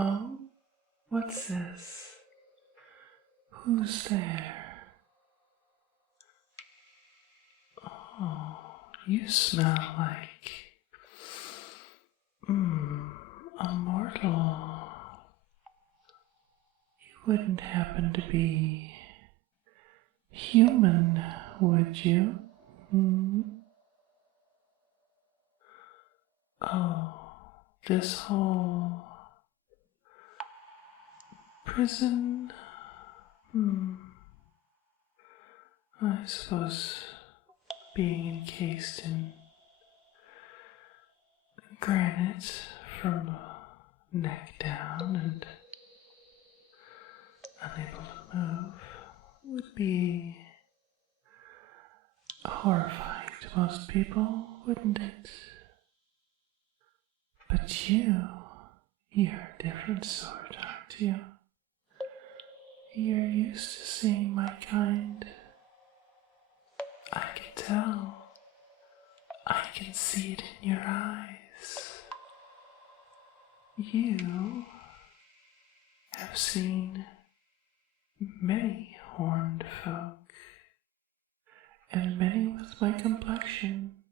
Oh, what's this? Who's there? Oh, you smell like... a mortal. You wouldn't happen to be human, would you? Oh, this whole prison? I suppose being encased in granite from the neck down and unable to move would be horrifying to most people, wouldn't it? But you're a different sort, aren't you? You're used to seeing my kind. I can tell. I can see it in your eyes. You have seen many horned folk, and many with my complexion,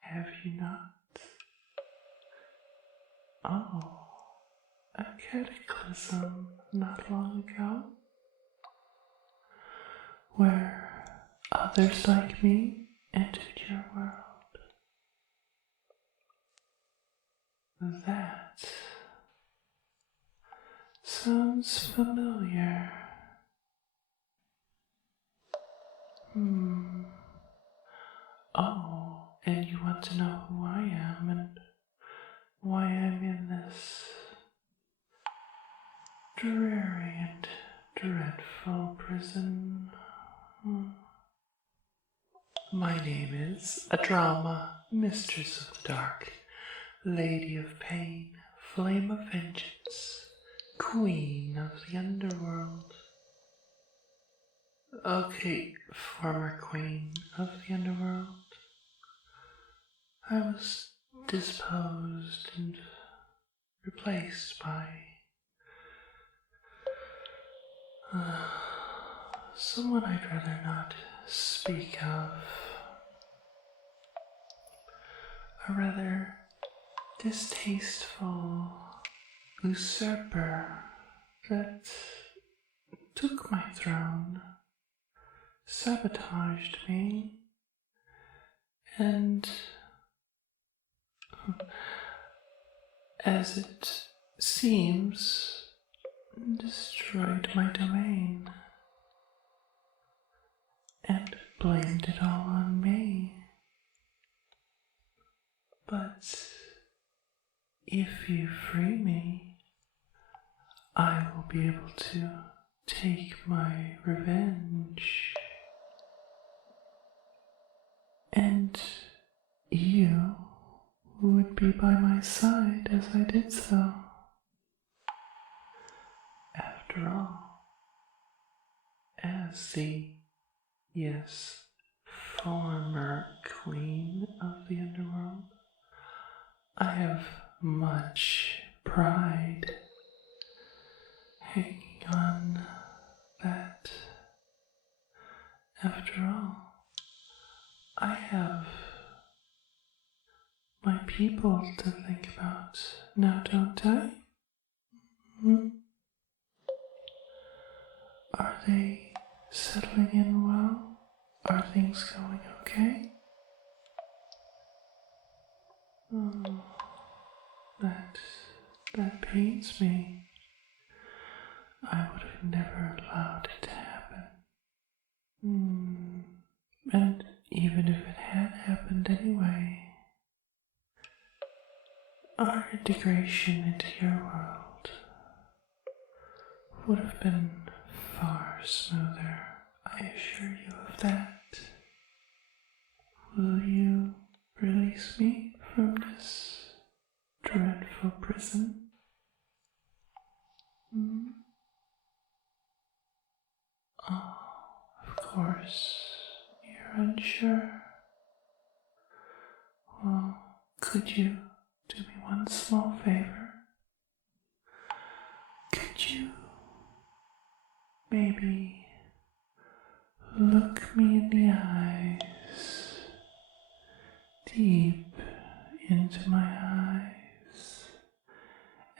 have you not? Oh, a cataclysm not long ago, where others like me entered your world. That sounds familiar. Oh, and you want to know who I am and why I'm in this dreary and dreadful prison? My name is Adrama, Mistress of the Dark, Lady of Pain, Flame of Vengeance, Queen of the Underworld. Okay, former Queen of the Underworld. I was disposed and replaced by someone I'd rather not speak of. A rather distasteful usurper that took my throne, sabotaged me, and, as it seems, destroyed my domain, and blamed it all on me. But if you free me, I will be able to take my revenge. And you would be by my side as I did so. After all, as the, yes, former Queen of the Underworld, I have much pride hanging on that. After all, I have my people to think about now, don't I? Are they settling in well? Are things going okay? Oh, that pains me. I would have never allowed it to happen. And even if it had happened anyway, our integration into your world would have been far smoother. I assure you of that. Will you release me from this dreadful prison? Oh, of course, you're unsure. Well, could you do me one small favor? you maybe look me in the eyes, deep into my eyes,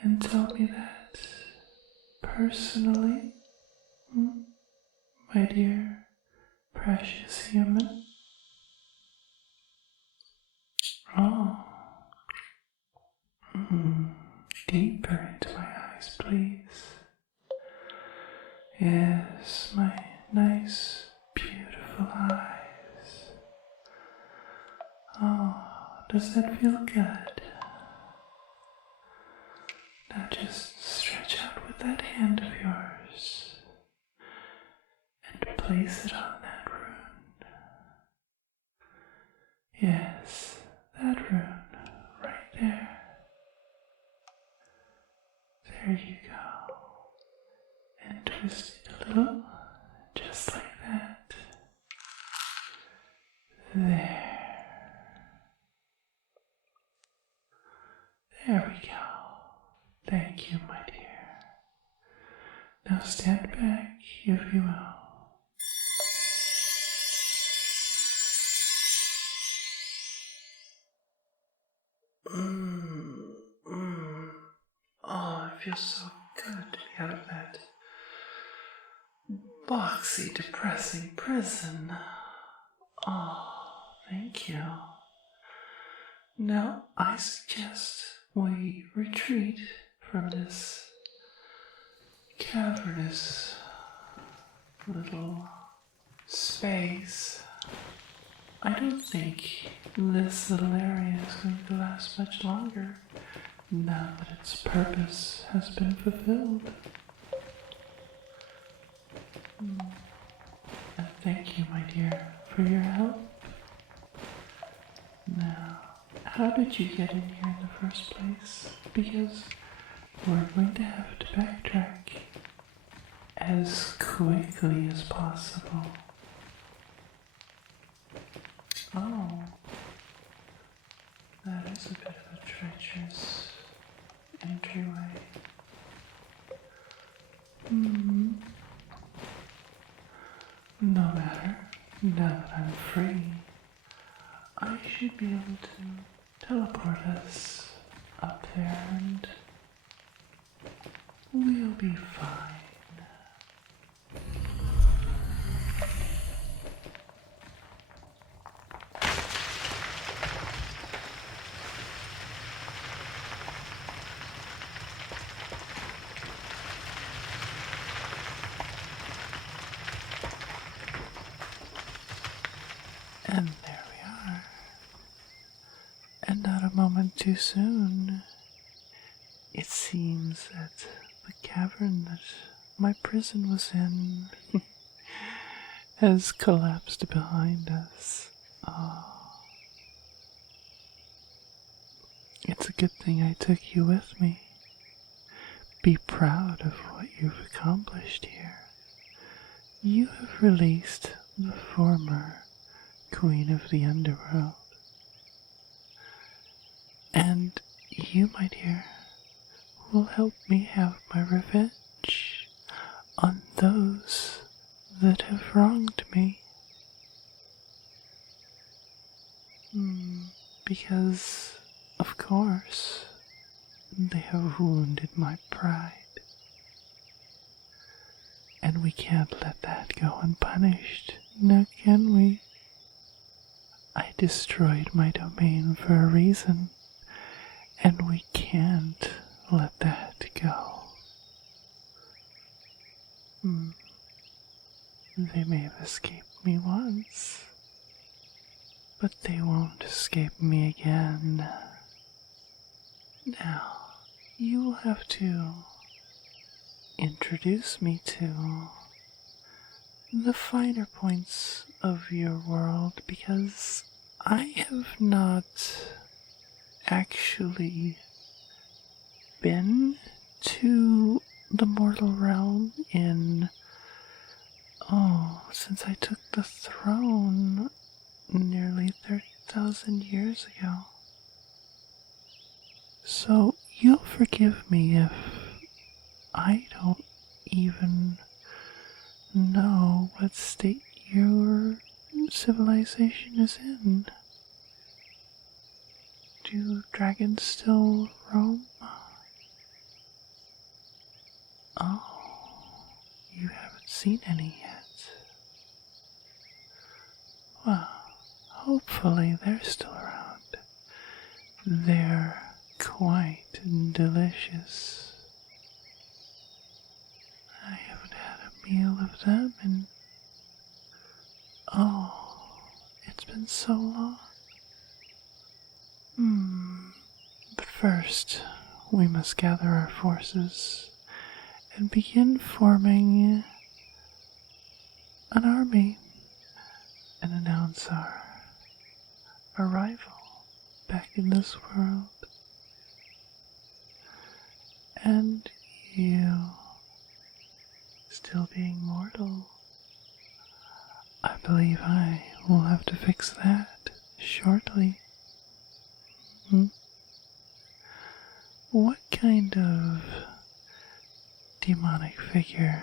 and tell me that personally, my dear precious human? Oh, deeper into my eyes, please. Yes, my nice, beautiful eyes. Oh, does that feel good? Now just stretch out with that hand of yours and place it on that rune. Yes, that rune right there. There you go. And twist it a little, just like that. There. There we go. Thank you, my dear. Now stand back, if you will. Oh, it feels so good to be out of that boxy, depressing prison. Oh, thank you. Now, I suggest we retreat from this cavernous little space. I don't think this little area is going to last much longer now that its purpose has been fulfilled. And thank you, my dear, for your help. Now, how did you get in here in the first place? Because we're going to have to backtrack as quickly as possible. Oh, that is a bit of a treacherous entryway. No matter, now that I'm free, I should be able to teleport us up there and we'll be fine. And there we are. And not a moment too soon. It seems that the cavern that my prison was in has collapsed behind us. Oh. It's a good thing I took you with me. Be proud of what you've accomplished here. You have released the former Queen of the Underworld. And you, my dear, will help me have my revenge on those that have wronged me. Because, of course, they have wounded my pride. And we can't let that go unpunished, now can we? I destroyed my domain for a reason, and we can't let that go. They may have escaped me once, but they won't escape me again. Now, you will have to introduce me to the finer points of your world, because I have not actually been to the mortal realm since I took the throne nearly 30,000 years ago. So you'll forgive me if I don't even know what state your civilization is in. Do dragons still roam? Oh, you haven't seen any yet. Well, hopefully they're still around. They're quite delicious. I haven't had a meal of them in... Oh, it's been so long. But first, we must gather our forces and begin forming an army and announce our arrival back in this world. And you, still being mortal, I believe I will have to fix that shortly. What kind of demonic figure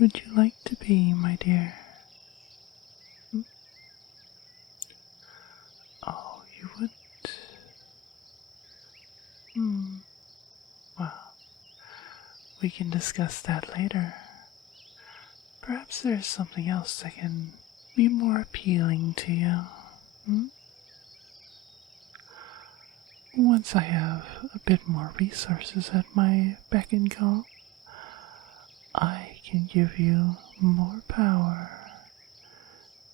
would you like to be, my dear? Oh, you wouldn't? Well, we can discuss that later. Perhaps there's something else that can be more appealing to you. Once I have a bit more resources at my beck and call, I can give you more power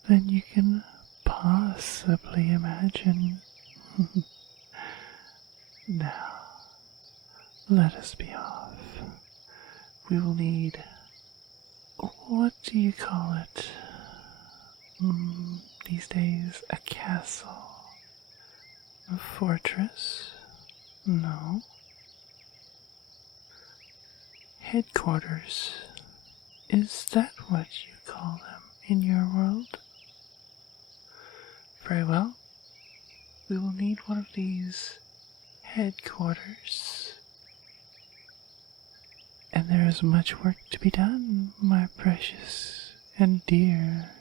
than you can possibly imagine. Now, let us be off. We will need... what do you call it? These days, a castle. A fortress? No. Headquarters. Is that what you call them in your world? Very well. We will need one of these headquarters. And there is much work to be done, my precious and dear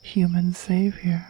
human savior.